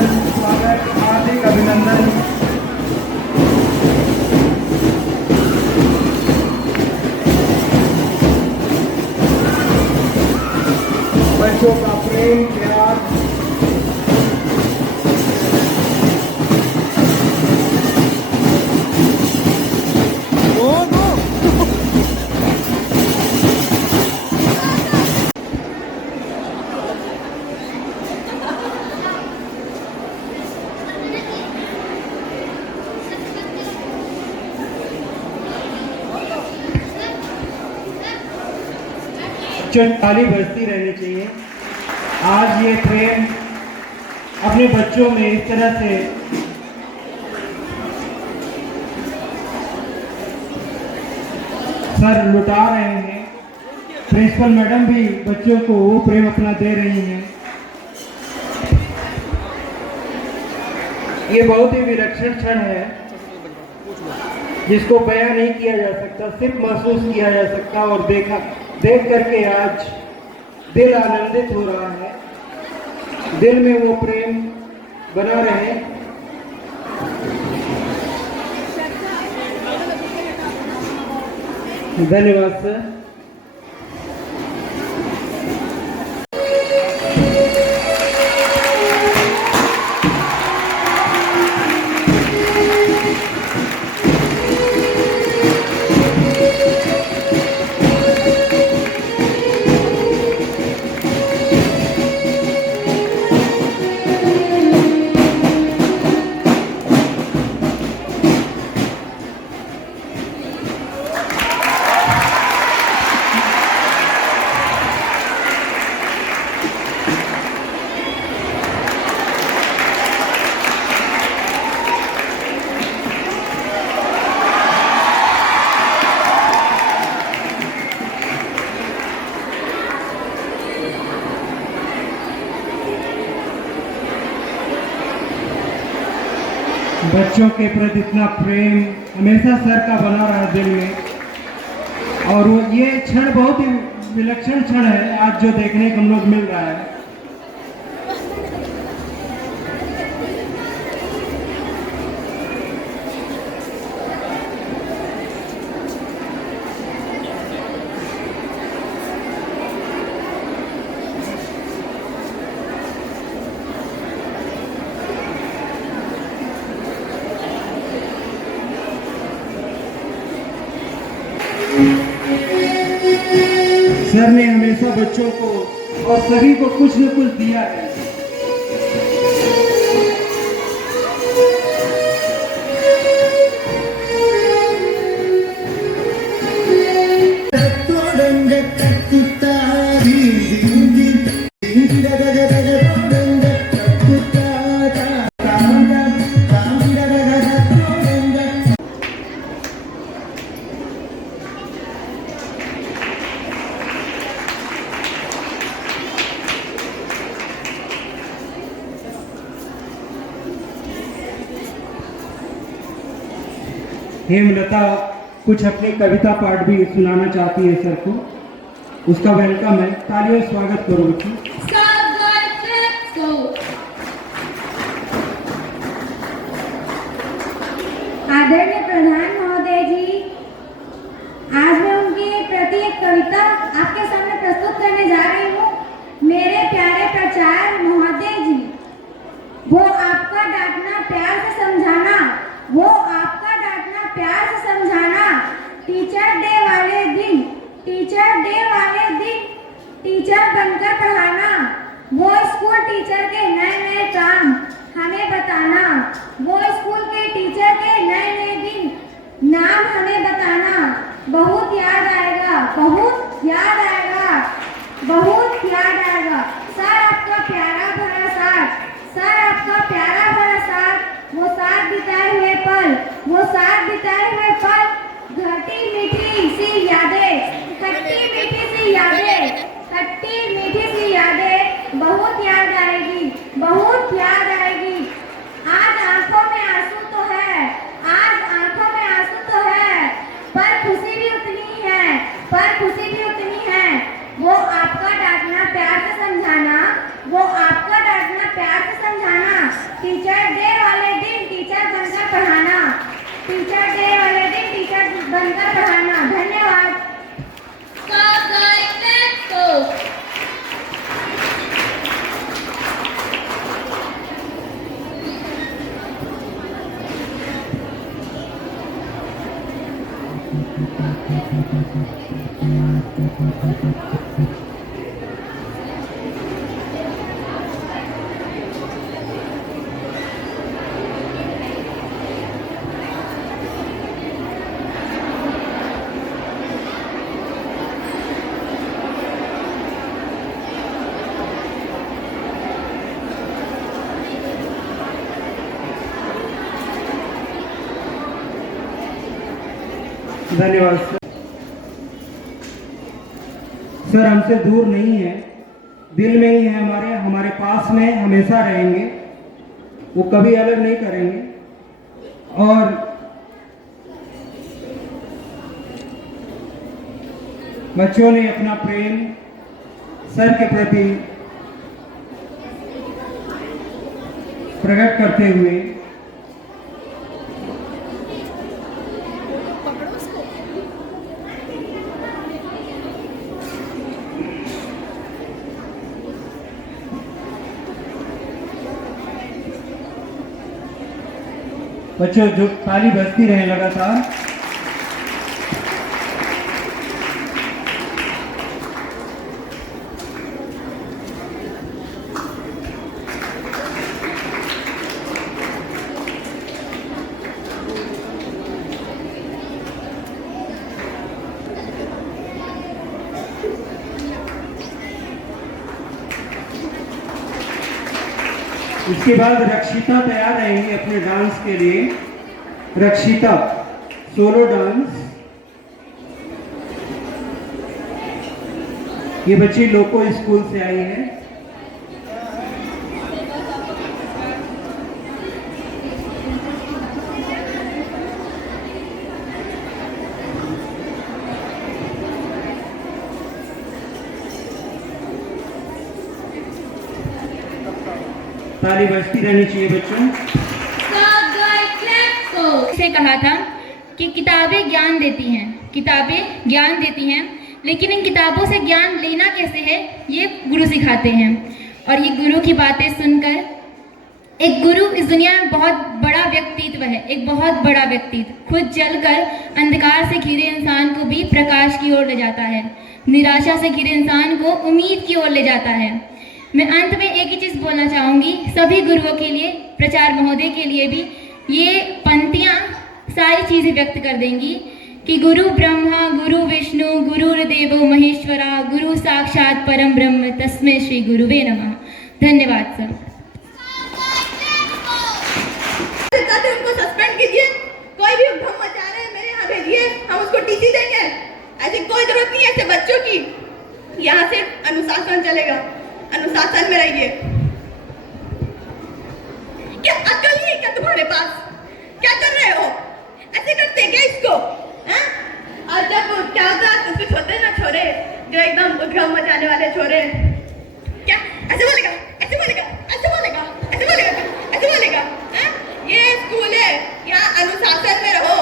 स्वागत, हार्दिक अभिनंदन। बच्चों का प्रेम प्यार ताली बजती रहनी चाहिए। आज ये प्रेम अपने बच्चों में इस तरह से सर लुटा रहे हैं। प्रिंसिपल मैडम भी बच्चों को वो प्रेम अपना दे रही हैं। ये बहुत ही विलक्षण क्षण है जिसको बयां नहीं किया जा सकता, सिर्फ महसूस किया जा सकता और देख करके आज दिल आनंदित हो रहा है। दिल में वो प्रेम बना रहे। धन्यवाद सर। बच्चों के प्रति इतना प्रेम हमेशा सर का बना रहा है दिल में, और वो ये क्षण बहुत ही विलक्षण क्षण है आज जो देखने को हम लोग मिल रहा है। सर ने हमेशा बच्चों को और सभी को कुछ न कुछ दिया है। हेमलता कुछ अपनी कविता पाठ भी सुनाना चाहती है सर को, उसका वेलकम है। तालियों स्वागत करो बच्चों। आदरणीय प्रधान महोदय जी, आज मैं उनके प्रति एक कविता आपके सामने प्रस्तुत करने जा रही हूँ। मेरे प्यारे प्राचार्य महोदय जी, वो आपका डांटना प्यार से समझाना, वो आपका डांटना प्यार से समझाना, टीचर डे वाले दिन, टीचर डे वाले दिन टीचर बनकर पढ़ाना, वो स्कूल टीचर के नए नए काम हमें बताना, वो स्कूल के टीचर के नए नए दिन नाम हमें बताना। बहुत याद आएगा, बहुत याद आएगा, बहुत याद आएगा। सर आपका प्यारा भरा साथ, सर आपका प्यारा भरा साथ, वो साथ बिताए हुए पल, वो साथ बिताए हुए पल, खट्टी मीठी सी यादें, खट्टी मीठी सी यादें, खट्टी मीठी सी यादें, बहुत याद आएगी, बहुत याद आएगी। आज आंखों में आंसू तो है, आज आंखों में आंसू तो है, पर खुशी भी उतनी है, पर खुशी भी उतनी है। वो आपका डांटना प्यार से समझाना, वो आपका डांटना प्यार से समझाना, टीचर डे वाले दिन टीचर बनकर पढ़ाना। टीचर डे वाले दिन टीचर बनकर पढ़ाना। धन्यवाद। धन्यवाद सर। सर हमसे दूर नहीं है, दिल में ही है हमारे, हमारे पास में हमेशा रहेंगे, वो कभी अलग नहीं करेंगे। और बच्चों ने अपना प्रेम सर के प्रति प्रकट करते हुए बच्चों जो ताली बजती रहे लगातार। इसके बाद रक्षिता तैयार रहेंगी अपने डांस के लिए। रक्षिता सोलो डांस। ये बच्ची लोको स्कूल से आई है। ताली बजती रहनी चाहिए बच्चों। से कहा था कि किताबें ज्ञान देती हैं, किताबें ज्ञान देती हैं, लेकिन इन किताबों से ज्ञान लेना कैसे है ये गुरु सिखाते हैं। और ये गुरु की बातें सुनकर, एक गुरु इस दुनिया में बहुत बड़ा व्यक्तित्व है, एक बहुत बड़ा व्यक्तित्व, खुद जलकर अंधकार से घिरे इंसान को भी प्रकाश की ओर ले जाता है, निराशा से घिरे इंसान को उम्मीद की ओर ले जाता है। मैं अंत में एक ही चीज़ बोलना चाहूँगी, सभी गुरुओं के लिए, प्राचार्य महोदय के लिए भी ये पंक्तियाँ सारी चीज़ें व्यक्त कर देंगी कि गुरु ब्रह्मा गुरु विष्णु गुरुर्देवो महेश्वरा गुरु साक्षात परम ब्रह्म तस्मै श्री गुरुवे नमः। धन्यवाद सर। उनको सस्पेंड कीजिए, कोई भी उद्यम मचा रहे हैं मेरे यहाँ भेजिए, हम उसको टीसी देंगे। ऐसी कोई जरूरत नहीं है ऐसे बच्चों की। यहाँ से अनुशासन चलेगा, अनुशासन में रहिए। क्या अकल नहीं है क्या तुम्हारे पास? क्या कर रहे हो? ऐसे करते क्या इसको? हैं? और जब क्या होता है कुछ होते हैं ना छोरे जो एकदम उद्यम मचाने वाले छोरे, क्या ऐसे बोलेगा, ऐसे बोलेगा, ऐसे बोलेगा, ऐसे बोलेगा, ऐसे बोलेगा? हैं? ये स्कूल है, यहाँ अनुशासन में रहो।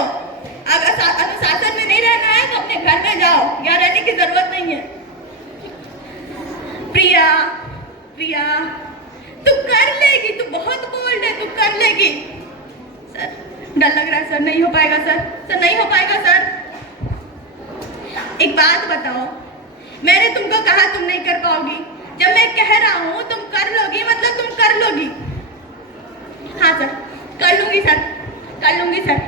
अगर अनुशासन में नहीं रहना है तो अपने घर में जाओ, यहाँ रहने की जरूरत नहीं है। प्रिया, प्रिया तू कर लेगी, तू बहुत बोल्ड है, तू कर लेगी। सर डर लग रहा है सर, नहीं हो पाएगा सर, सर नहीं हो पाएगा सर। एक बात बताओ, मैंने तुमको कहा तुम नहीं कर पाओगी, जब मैं कह रहा हूँ तुम कर लोगी मतलब तुम कर लोगी। हाँ सर कर लूंगी सर, कर लूंगी सर।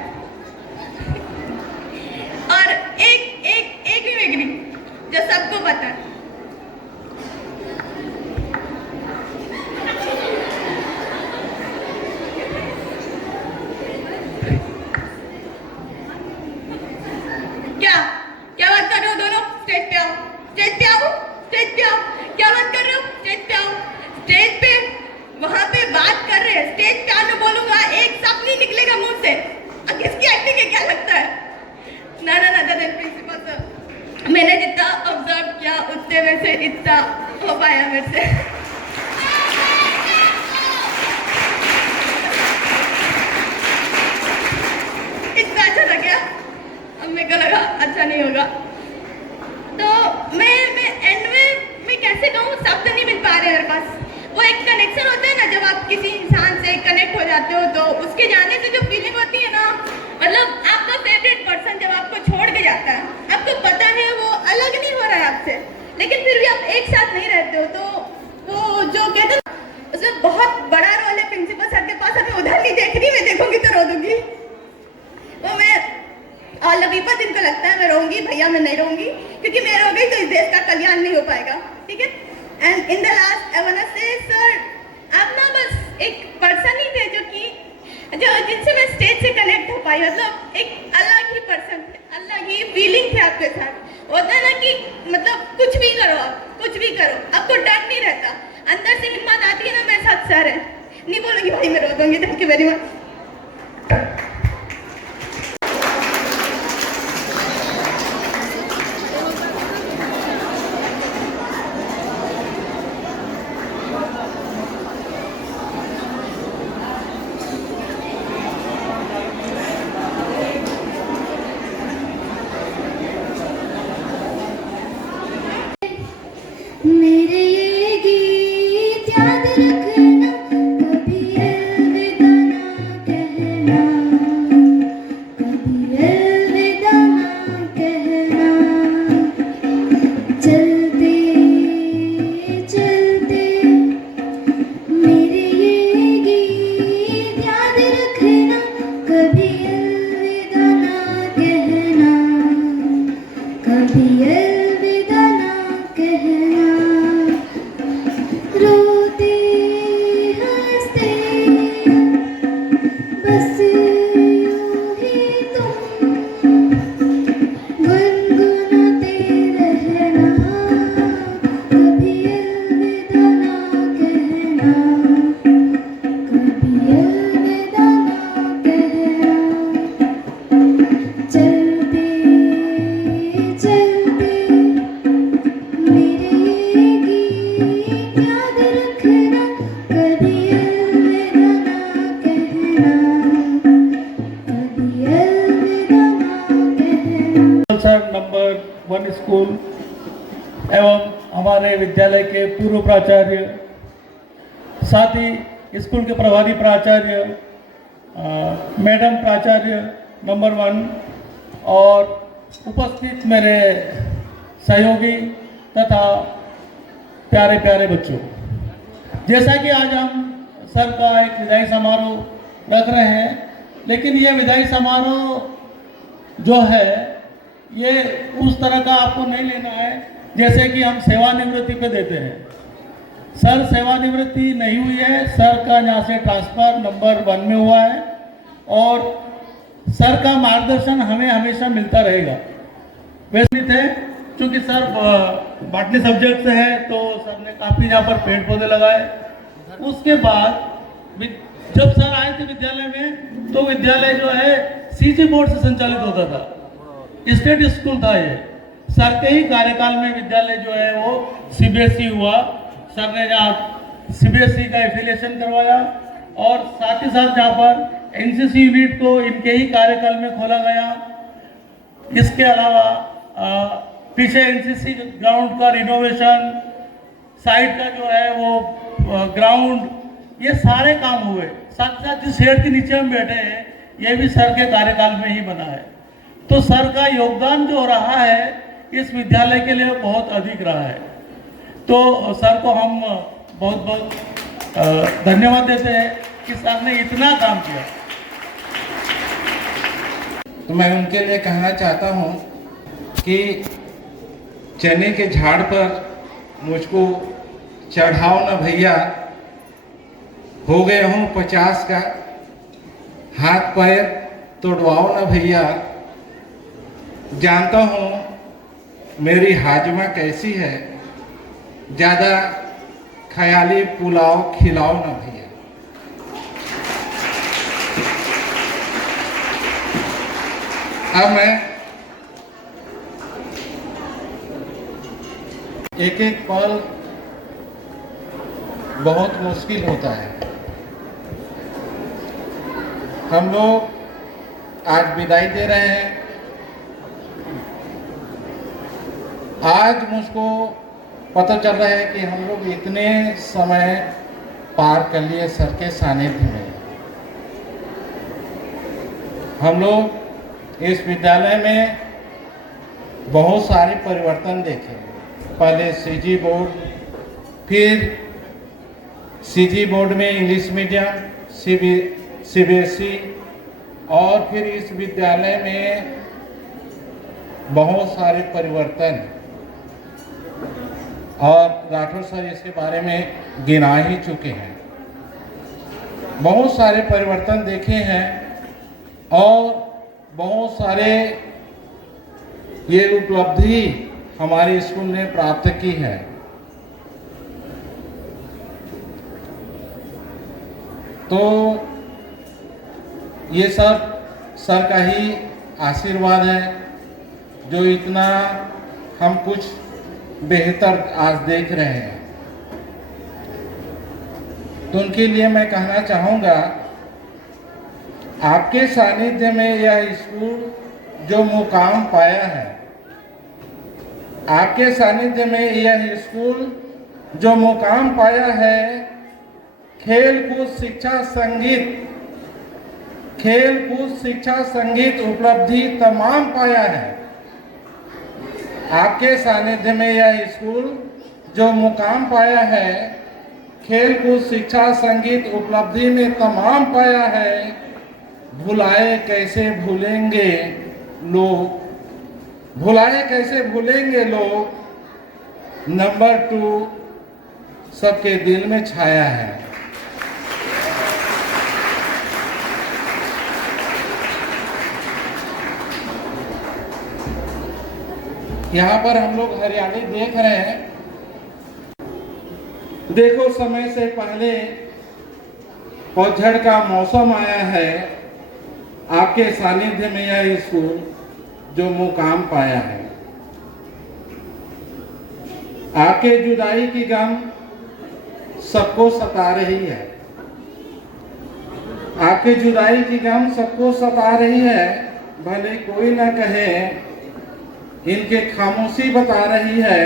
और एक भी वेगरी जो सबको पता है, क्या क्या बात कर रहे हो दोनों? स्टेज पे आओ, स्टेज पे आओ, स्टेज पे आओ। क्या बात कर रहे हो? स्टेज पे आओ, स्टेज पे वहां पे बात कर रहे हैं, स्टेज पे आने बोलूंगा एक शब्द नहीं निकलेगा मुंह से। किसकी एक्टिंग है क्या लगता है? ना ना ना दादा प्रिंसिपल सर, मैंने जितना ऑब्जर्व किया उतने में से इतना हो पाया मेरे से। दूंगी। वो मैं ऑल द पीपल जिनको लगता है मैं रहूंगी, भैया मैं नहीं रहूंगी, क्योंकि मैं रह गई तो इस देश का कल्याण नहीं हो पाएगा, ठीक है। And in the last I want to say sir, आप ना बस एक पर्सन ही थे जो जिनसे मैं स्टेज से कनेक्ट हो पाई, मतलब एक अलग ही पर्सन थे, अलग ही फीलिंग थे आपके साथ। होता है ना कि मतलब कुछ भी करो, आप कुछ भी करो, आपको डर नहीं रहता, अंदर से हिम्मत आती है ना, मेरे साथ सर है, नहीं बोलूंगी भाई मैं रो दूंगी। Thank you very much. मेरे ये गीत याद रखना, कभी अलविदा ना कहना, कभी अलविदा ना कहना। चलते चलते मेरे ये गीत याद रखना, कभी अलविदा ना कहना, कभी अलविदा ना कहना। रोते हंसते बस यूं ही तुम गुनगुनाते रहना, कभी अलविदा ना कहना, कभी अलविदा ना कहना। चलते चलते मेरे ये गीत याद रखना, कभी अलविदा ना कहना, कभी अलविदा ना कहना। सर नंबर 1 स्कूल एवं हमारे विद्यालय के पूर्व प्राचार्य, साथ ही स्कूल के प्रभारी प्राचार्य, मैडम प्राचार्य नंबर 1 और उपस्थित मेरे सहयोगी तथा प्यारे प्यारे बच्चों, जैसा कि आज हम सर का एक विदाई समारोह रख रहे हैं, लेकिन ये विदाई समारोह जो है ये उस तरह का आपको नहीं लेना है जैसे कि हम सेवानिवृत्ति पे देते हैं। सर सेवानिवृत्ति नहीं हुई है, सर का यहाँ से ट्रांसफ़र नंबर 1 में हुआ है और सर का मार्गदर्शन हमें हमेशा मिलता रहेगा। वैसे थे क्योंकि सर बाटनी सब्जेक्ट से है तो सर ने काफ़ी यहाँ पर पेड़ पौधे लगाए। उसके बाद जब सर आए थे विद्यालय में तो विद्यालय जो है सीजी बोर्ड से संचालित होता था, स्टेट स्कूल था ये। सर के ही कार्यकाल में विद्यालय जो है वो सीबीएसई हुआ। सर ने यहाँ सीबीएसई का एफिलिएशन करवाया और साथ ही साथ जहाँ पर एनसीसी यूनिट को इनके ही कार्यकाल में खोला गया। इसके अलावा पीछे एनसीसी ग्राउंड का रिनोवेशन, साइड का जो है वो ग्राउंड, ये सारे काम हुए। साथ साथ जिस शेड के नीचे हम बैठे हैं ये भी सर के कार्यकाल में ही बना है। तो सर का योगदान जो रहा है इस विद्यालय के लिए बहुत अधिक रहा है। तो सर को हम बहुत बहुत धन्यवाद देते हैं कि सर ने इतना काम किया। तो मैं उनके लिए कहना चाहता हूँ कि चने के झाड़ पर मुझको चढ़ाओ ना भैया, हो गए हूँ 50 का, हाथ पैर तोड़वाओ ना भैया, जानता हूँ मेरी हाजमा कैसी है, ज़्यादा ख्याली पुलाव खिलाओ ना भैया। अब मैं एक एक पल बहुत मुश्किल होता है। हम लोग आज विदाई दे रहे हैं। आज मुझको पता चल रहा है कि हम लोग इतने समय पार कर लिए सर के सानिध्य में। हम लोग इस विद्यालय में बहुत सारे परिवर्तन देखे। पहले सीजी बोर्ड, फिर सीजी बोर्ड में इंग्लिश मीडियम, सीबीएसई, और फिर इस विद्यालय में बहुत सारे परिवर्तन, और राठौर सर इसके बारे में गिना ही चुके हैं। बहुत सारे परिवर्तन देखे हैं और बहुत सारे ये उपलब्धि हमारे स्कूल ने प्राप्त की है। तो ये सब सर का ही आशीर्वाद है जो इतना हम कुछ बेहतर आज देख रहे हैं। तो उनके लिए मैं कहना चाहूँगा, आपके सानिध्य में यह स्कूल जो मुकाम पाया है, आपके सानिध्य में यह स्कूल जो मुकाम पाया है, खेल कूद शिक्षा संगीत, खेल कूद शिक्षा संगीत उपलब्धि तमाम पाया है। आपके सानिध्य में यह स्कूल जो मुकाम पाया है, खेल कूद शिक्षा संगीत उपलब्धि में तमाम पाया है, भुलाए कैसे भूलेंगे लोग, भुलाए कैसे भूलेंगे लोग, नंबर 2 सबके दिल में छाया है। यहाँ पर हम लोग हरियाली देख रहे हैं। देखो, समय से पहले पतझड़ का मौसम आया है। आपके सानिध्य में यह स्कूल जो मुकाम पाया है, आपके जुदाई की गम सबको सता रही है, आपके जुदाई की गम सबको सता रही है। भले कोई ना कहे, इनके खामोशी बता रही है।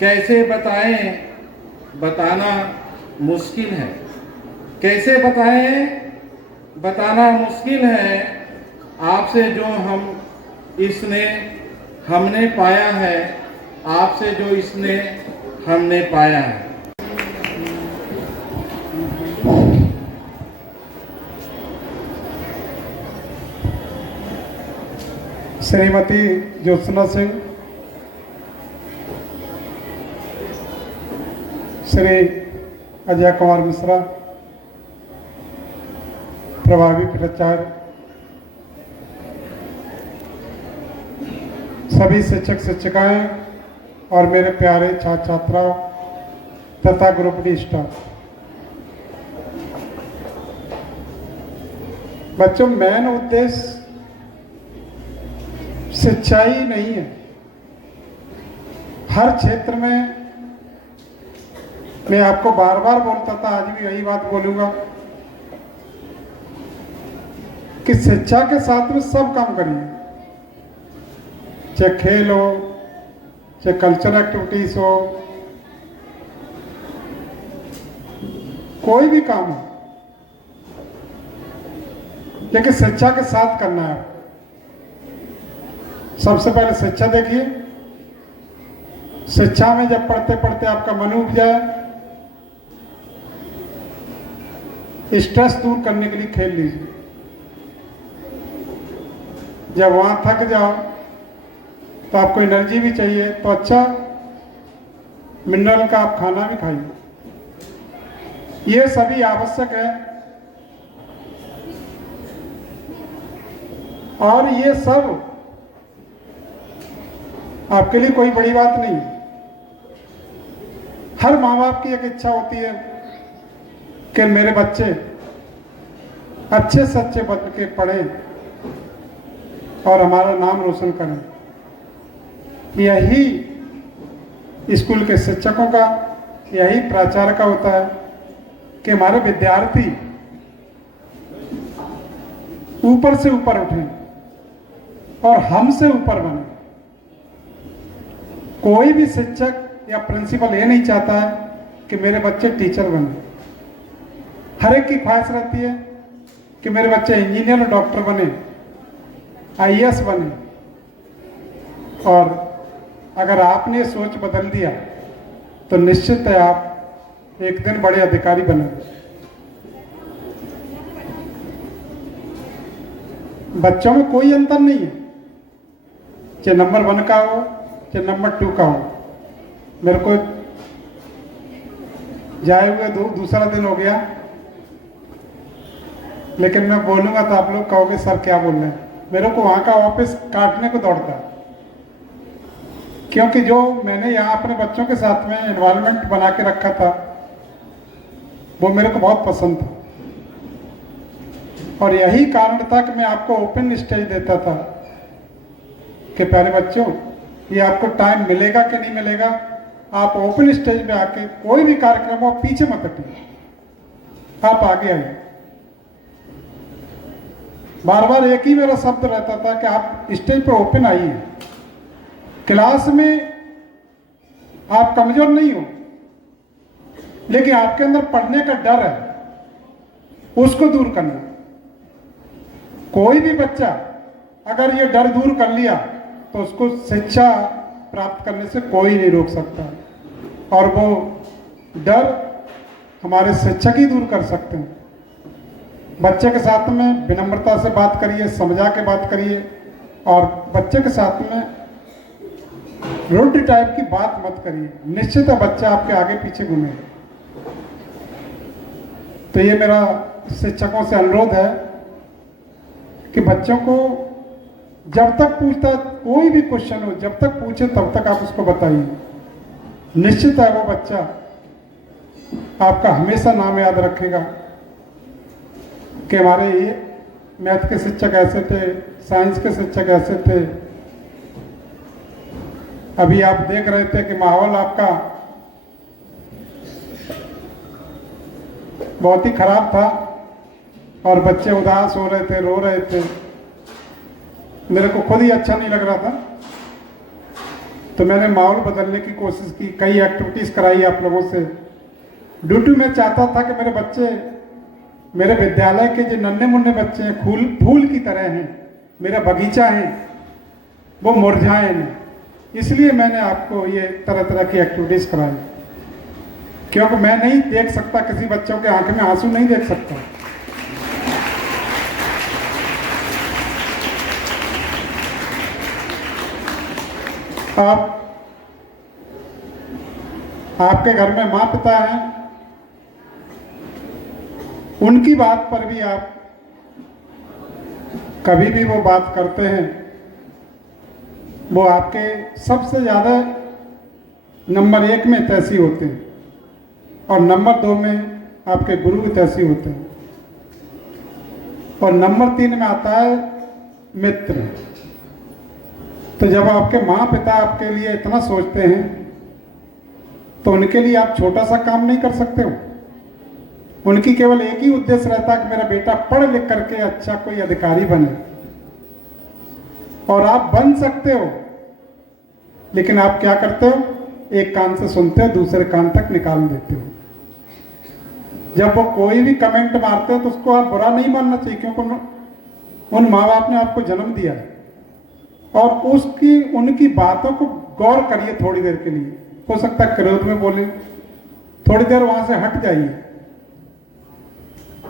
कैसे बताएं, बताना मुश्किल है। कैसे बताएं, बताना मुश्किल है। आपसे जो हमने पाया है, आपसे जो इसने हमने पाया है। श्रीमती ज्योत्सना सिंह, श्री अजय कुमार मिश्रा, प्रभावी प्राचार्य, सभी शिक्षक शिक्षिकाएं और मेरे प्यारे छात्र छात्रा तथा ग्रुप डी स्टाफ। बच्चों, मेन उद्देश्य शिक्षा ही नहीं है। हर क्षेत्र में मैं आपको बार बार बोलता था, आज भी यही बात बोलूंगा कि शिक्षा के साथ में सब काम करिए, चाहे खेल हो, चाहे कल्चरल एक्टिविटीज हो, कोई भी काम हो, लेकिन शिक्षा के साथ करना है। सबसे पहले शिक्षा देखिए। शिक्षा में जब पढ़ते पढ़ते आपका मन उब जाए, स्ट्रेस दूर करने के लिए खेल लीजिए। जब वहां थक जाओ तो आपको एनर्जी भी चाहिए, तो अच्छा मिनरल का आप खाना भी खाइए। ये सभी आवश्यक है और ये सब आपके लिए कोई बड़ी बात नहीं। हर माँ बाप की एक इच्छा होती है कि मेरे बच्चे अच्छे से अच्छे बन के पढ़ें और हमारा नाम रोशन करें। यही स्कूल के शिक्षकों का, यही प्राचार्य का होता है कि हमारे विद्यार्थी ऊपर से ऊपर उठें और हमसे ऊपर बने। कोई भी शिक्षक या प्रिंसिपल ये नहीं चाहता है कि मेरे बच्चे टीचर बने। हर एक की ख्वाहिश रहती है कि मेरे बच्चे इंजीनियर और डॉक्टर बने, आईएएस बने। और अगर आपने सोच बदल दिया तो निश्चित है आप एक दिन बड़े अधिकारी बनेंगे। बच्चों में कोई अंतर नहीं है, चाहे नंबर 1 का हो चाहे नंबर 2 का हो। मेरे को जाए हुए दूसरा दिन हो गया, लेकिन मैं बोलूंगा तो आप लोग कहोगे सर क्या बोल रहे हैं। मेरे को वहाँ का ऑफिस काटने को दौड़ता, क्योंकि जो मैंने यहाँ अपने बच्चों के साथ में एनवायरनमेंट बना के रखा था वो मेरे को बहुत पसंद था, और यही कारण था कि मैं आपको ओपन स्टेज देता था कि प्यारे बच्चों, ये आपको टाइम मिलेगा कि नहीं मिलेगा, आप ओपन स्टेज पे आके कोई भी कार्यक्रम हो पीछे मत हटिए, आप आगे आइए। बार बार एक ही मेरा शब्द रहता था कि आप स्टेज पे ओपन आइए। क्लास में आप कमजोर नहीं हो, लेकिन आपके अंदर पढ़ने का डर है, उसको दूर करना। कोई भी बच्चा अगर ये डर दूर कर लिया तो उसको शिक्षा प्राप्त करने से कोई नहीं रोक सकता, और वो डर हमारे शिक्षक ही दूर कर सकते हैं। बच्चे के साथ में विनम्रता से बात करिए, समझा के बात करिए, और बच्चे के साथ में रुड टाइप की बात मत करिए, निश्चित है बच्चा आपके आगे पीछे घूमेगा। तो ये मेरा शिक्षकों से अनुरोध है कि बच्चों को जब तक पूछता, कोई भी क्वेश्चन हो, जब तक पूछे तब तक आप उसको बताइए। निश्चित है वो बच्चा आपका हमेशा नाम याद रखेगा कि हमारे ये मैथ के शिक्षक ऐसे थे, साइंस के शिक्षक ऐसे थे। अभी आप देख रहे थे कि माहौल आपका बहुत ही खराब था और बच्चे उदास हो रहे थे, रो रहे थे। मेरे को खुद ही अच्छा नहीं लग रहा था, तो मैंने माहौल बदलने की कोशिश की, कई एक्टिविटीज़ कराई आप लोगों से। ड्यूटी में चाहता था कि मेरे बच्चे, मेरे विद्यालय के जो नन्हे मुन्ने बच्चे हैं, फूल की तरह हैं, मेरा बगीचा है, वो मुरझाए नहीं। इसलिए मैंने आपको ये तरह तरह की एक्टिविटीज़ कराई, क्योंकि मैं नहीं देख सकता, किसी बच्चों के आंख में आंसू नहीं देख सकता। आपके घर में माँ पिता हैं, उनकी बात पर भी आप कभी भी वो बात करते हैं, वो आपके सबसे ज़्यादा नंबर 1 में तैसी होते हैं, और नंबर 2 में आपके गुरु भी तैसी होते हैं, और नंबर 3 में आता है मित्र। तो जब आपके माँ पिता आपके लिए इतना सोचते हैं तो उनके लिए आप छोटा सा काम नहीं कर सकते हो। उनकी केवल एक ही उद्देश्य रहता है कि मेरा बेटा पढ़ लिख करके अच्छा कोई अधिकारी बने, और आप बन सकते हो, लेकिन आप क्या करते हो, एक कान से सुनते हो, दूसरे कान तक निकाल देते हो। जब वो कोई भी कमेंट मारते हैं तो उसको आप बुरा नहीं मानना चाहिए, क्योंकि उन माँ बाप ने आपको जन्म दिया है, और उनकी बातों को गौर करिए थोड़ी देर के लिए। हो सकता है क्रोध में बोले, थोड़ी देर वहां से हट जाइए।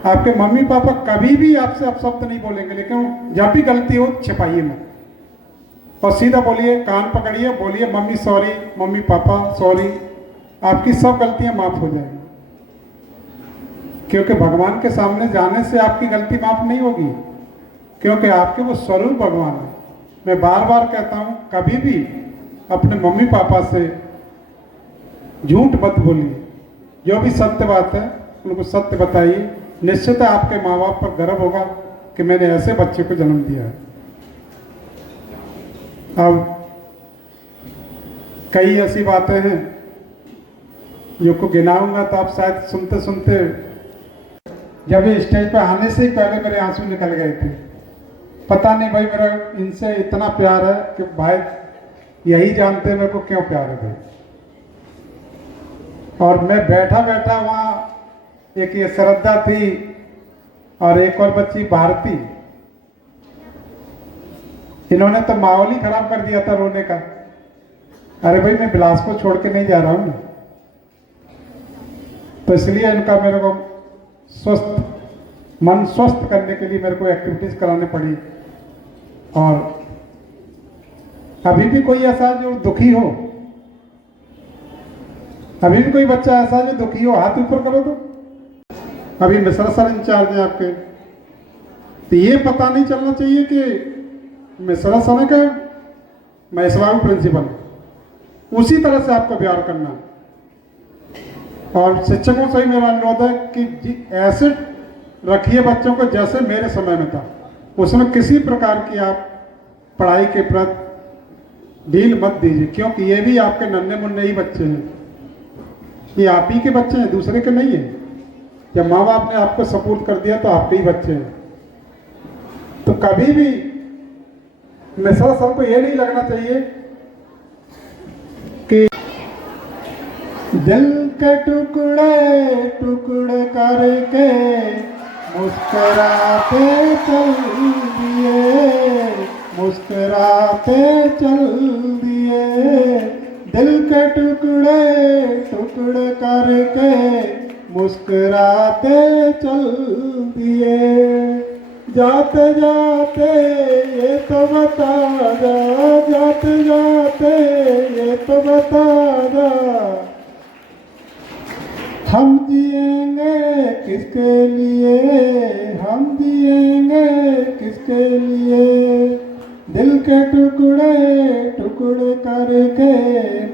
आपके मम्मी पापा कभी भी आपसे अपशब्द नहीं बोलेंगे, लेकिन जब भी गलती हो छिपाइए मत, और सीधा बोलिए, कान पकड़िए, बोलिए mummy sorry, mummy papa sorry, आपकी सब गलतियां माफ हो जाएंगी। क्योंकि भगवान के सामने जाने से आपकी गलती माफ नहीं होगी, क्योंकि आपके वो स्वरूप भगवान है। मैं बार बार कहता हूं, कभी भी अपने मम्मी पापा से झूठ मत बोलिए, जो भी सत्य बात है उनको सत्य बताइए। निश्चित है आपके माँ बाप पर गर्व होगा कि मैंने ऐसे बच्चे को जन्म दिया है। अब कई ऐसी बातें हैं जो को गिनाऊंगा तो आप शायद सुनते सुनते, जब ये स्टेज पर आने से ही पहले मेरे आंसू निकल गए थे। पता नहीं भाई, मेरा इनसे इतना प्यार है कि भाई यही जानते हैं मेरे को क्यों प्यार है भाई। और मैं बैठा बैठा वहाँ, एक ये श्रद्धा थी और एक और बच्ची भारती, इन्होंने तो माहौल ही खराब कर दिया था रोने का। अरे भाई मैं बिलास को छोड़ के नहीं जा रहा हूँ, तो इसलिए इनका मेरे को मन स्वस्थ करने के लिए मेरे को एक्टिविटीज करानी पड़ी। और अभी भी कोई ऐसा जो दुखी हो, अभी भी कोई बच्चा ऐसा जो दुखी हो, हाथ ऊपर करो तो। अभी मिश्रा सर इंचार्ज है आपके, तो ये पता नहीं चलना चाहिए कि मिश्रा सर का महेशबाबू प्रिंसिपल, उसी तरह से आपको व्यवहार करना। और शिक्षकों से भी मेरा अनुरोध है कि ऐसे रखिए बच्चों को जैसे मेरे समय में था, उसमें किसी प्रकार की आप पढ़ाई के प्रति ढील मत दीजिए, क्योंकि ये भी आपके नन्हे मुन्ने ही बच्चे हैं, ये आप ही के बच्चे हैं, दूसरे के नहीं है। जब माँ बाप ने आपको सपोर्ट कर दिया तो आपके ही बच्चे हैं। तो कभी भी मिश्रा सर को ये नहीं लगना चाहिए कि दिल के टुकड़े टुकड़े करके मुस्कुराते चल दिए, मुस्कुराते चल दिए, दिल के टुकड़े टुकड़े करके मुस्कुराते चल दिए। जाते जाते ये तो बता जा, जाते जाते ये तो बता जा, हम जिएंगे किसके लिए, हम जिएंगे किसके लिए, दिल के टुकड़े टुकड़े करके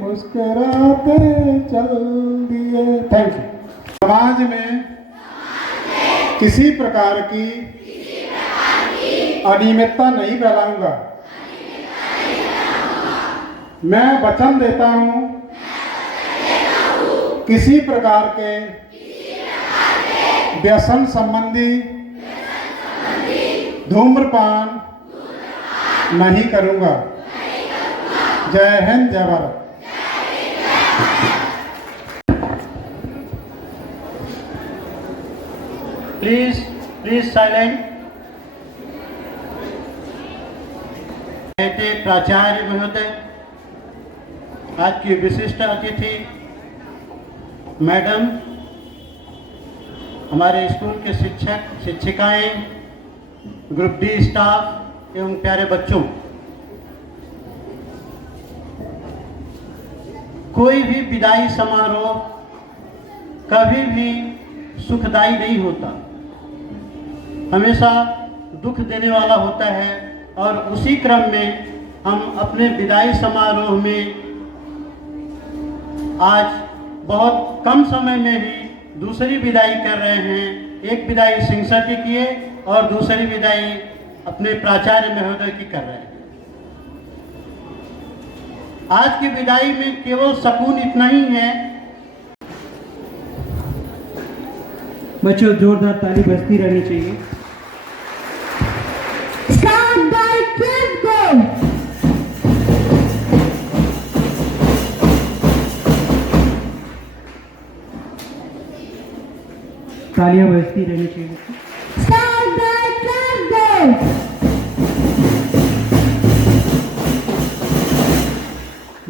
मुस्कुराते चल दिए। Thank you. समाज में किसी प्रकार की अनियमितता नहीं फैलाऊंगा। मैं वचन देता हूं किसी प्रकार के व्यसन संबंधी धूम्रपान नहीं करूंगा। जय हिंद, जय भारत। Please silent. प्राचार्य महोदय, आज की विशिष्ट अतिथि मैडम, हमारे स्कूल के शिक्षक शिक्षिकाएं, ग्रुप डी स्टाफ एवं प्यारे बच्चों, कोई भी विदाई समारोह कभी भी सुखदायी नहीं होता, हमेशा दुख देने वाला होता है। और उसी क्रम में हम अपने विदाई समारोह में आज बहुत कम समय में ही दूसरी विदाई कर रहे हैं। एक विदाई सिंह सर की किए और दूसरी विदाई अपने प्राचार्य महोदय की कर रहे हैं। आज की विदाई में केवल सुकून इतना ही है। बच्चों, जोरदार ताली बजती रहनी चाहिए। Start by 12 go. तालियां बजती रहनी चाहिए। Start by 12 go.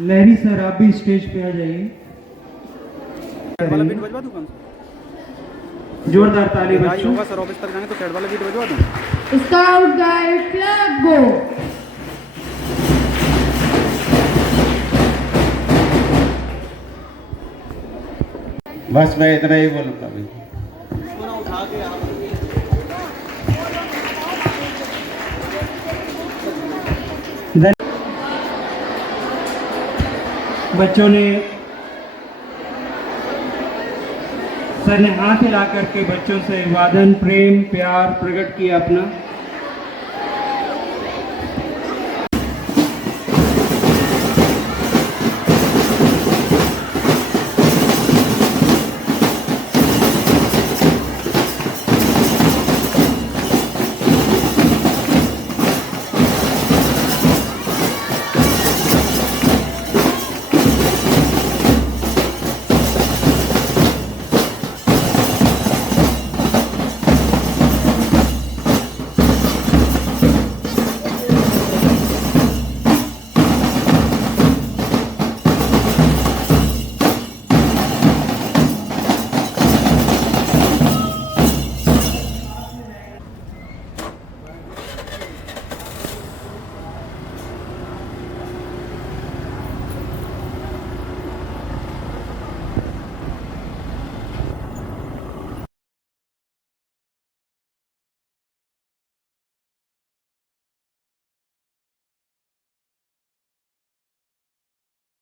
Lahiri sir, आप भी स्टेज पे आ जाइए। जोरदार ताली बच्चों। सर ऑफिस तक जाएंगे तो चैट वाला बीट बजवा दूं। Scout Guide Club go. बस मैं इतना ही बोलूँगा भाई। बच्चों ने सर ने हाथ हिला करके बच्चों से वादन, प्रेम, प्यार प्रकट किया अपना।